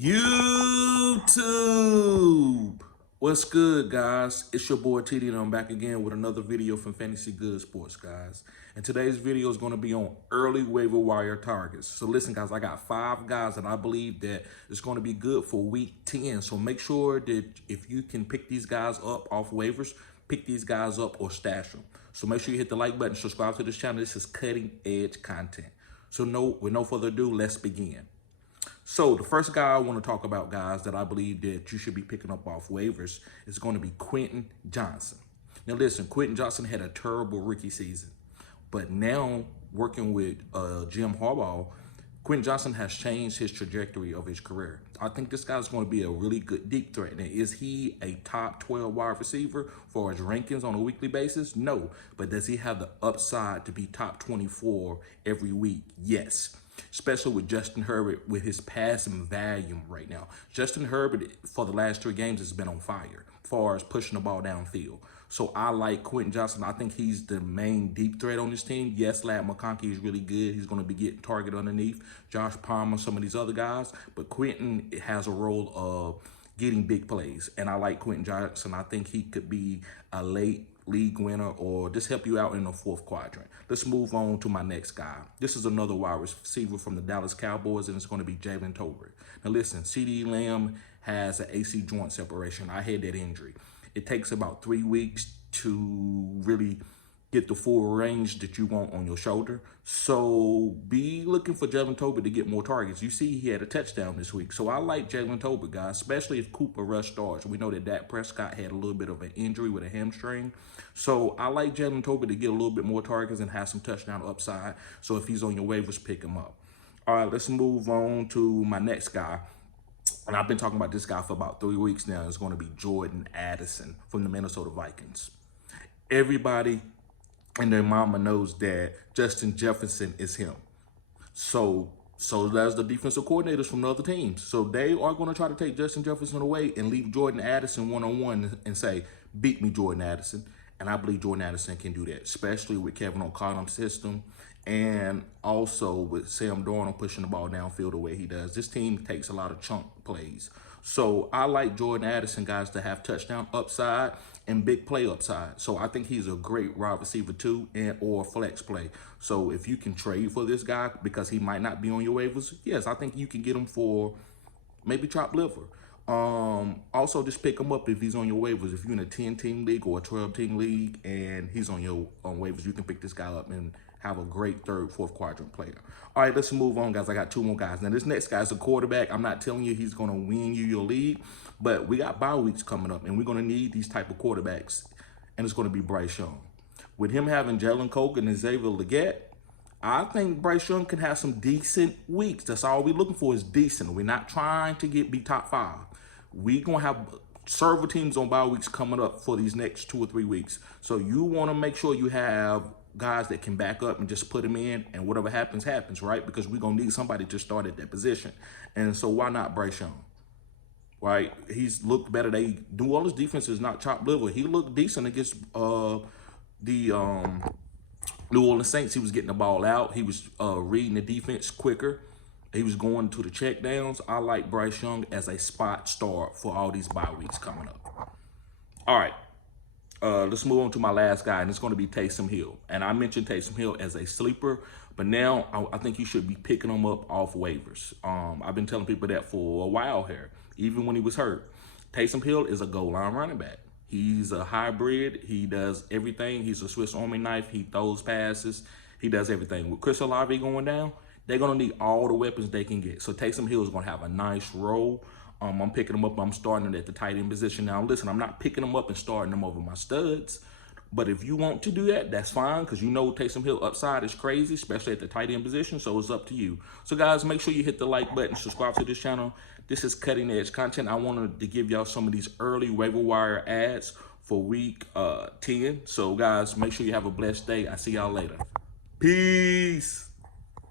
YouTube, what's good, guys? It's your boy TD, and I'm back again with another video from Fantasy Goodesports, guys. And today's video is going to be on early waiver wire targets. So listen, guys, I got 5 guys that I believe that it's going to be good for week 10. So make sure that if you can pick these guys up off waivers, pick these guys up or stash them. So make sure you hit the like button, subscribe to this channel. This is cutting edge content. So with no further ado, let's begin. So the first guy I want to talk about, guys, that I believe that you should be picking up off waivers is going to be Quentin Johnson. Now listen, Quentin Johnson had a terrible rookie season, but now working with Jim Harbaugh, Quentin Johnson has changed his trajectory of his career. I think this guy's going to be a really good deep threat. Now, is he a top 12 wide receiver for his rankings on a weekly basis? No. But does he have the upside to be top 24 every week? Yes. Especially with Justin Herbert with his passing volume right now. Justin Herbert for the last 3 games has been on fire as far as pushing the ball downfield. So I like Quentin Johnson. I think he's the main deep threat on this team. Yes, Lad McConkey is really good. He's going to be getting targeted underneath Josh Palmer, some of these other guys. But Quentin has a role of getting big plays. And I like Quentin Johnson. I think he could be a late league winner or just help you out in the 4th quadrant. Let's move on to my next guy. This is another wide receiver from the Dallas Cowboys, and it's going to be Jalen Tolbert. Now listen, CeeDee Lamb has an AC joint separation. I had that injury. It takes about 3 weeks to really get the full range that you want on your shoulder. So be looking for Jalen Tolbert to get more targets. You see he had a touchdown this week. So I like Jalen Tolbert, guys, especially if Cooper Rush starts. We know that Dak Prescott had a little bit of an injury with a hamstring. So I like Jalen Tolbert to get a little bit more targets and have some touchdown upside. So if he's on your waivers, pick him up. All right, let's move on to my next guy. And I've been talking about this guy for about 3 weeks now. It's going to be Jordan Addison from the Minnesota Vikings. Everybody and their mama knows that Justin Jefferson is him. So that's the defensive coordinators from the other teams. So they are going to try to take Justin Jefferson away and leave Jordan Addison one-on-one and say, beat me, Jordan Addison. And I believe Jordan Addison can do that, especially with Kevin O'Connell's system and also with Sam Darnold pushing the ball downfield the way he does. This team takes a lot of chunk plays. So I like Jordan Addison, guys, to have touchdown upside and big play upside. So I think he's a great wide receiver too, and or flex play. So if you can trade for this guy because he might not be on your waivers, yes, I think you can get him for maybe chopped liver. Also just pick him up if he's on your waivers. If you're in a 10-team league or a 12-team league and he's on your waivers, you can pick this guy up and have a great 3rd, 4th quadrant player. All right, let's move on, guys. I got 2 more guys. Now, this next guy's a quarterback. I'm not telling you he's going to win you your league, but we got bye weeks coming up, and we're going to need these type of quarterbacks, and it's going to be Bryce Young. With him having Jalen Cogan and Xavier Legette, I think Bryce Young can have some decent weeks. That's all we're looking for is decent. We're not trying to be top 5. We're going to have server teams on bye weeks coming up for these next 2 or 3 weeks. So you want to make sure you have guys that can back up and just put them in, and whatever happens, happens, right? Because we're going to need somebody to start at that position. And so why not Bryce Young? Right? He's looked better. New Orleans defense is not chopped liver. He looked decent against the New Orleans Saints. He was getting the ball out. He was reading the defense quicker. He was going to the check downs. I like Bryce Young as a spot start for all these bye weeks coming up. All right. Let's move on to my last guy, and it's going to be Taysom Hill. And I mentioned Taysom Hill as a sleeper, but now I think you should be picking him up off waivers. I've been telling people that for a while here, even when he was hurt. Taysom Hill is a goal line running back. He's a hybrid. He does everything. He's a Swiss Army knife. He throws passes. He does everything. With Chris Olave going down, they're going to need all the weapons they can get. So Taysom Hill is going to have a nice role. I'm picking him up. I'm starting him at the tight end position. Now, listen, I'm not picking him up and starting him over my studs. But if you want to do that, that's fine, because you know Taysom Hill upside is crazy, especially at the tight end position, so it's up to you. So, guys, make sure you hit the like button, subscribe to this channel. This is cutting edge content. I wanted to give y'all some of these early waiver wire ads for week 10. So, guys, make sure you have a blessed day. I'll see y'all later. Peace.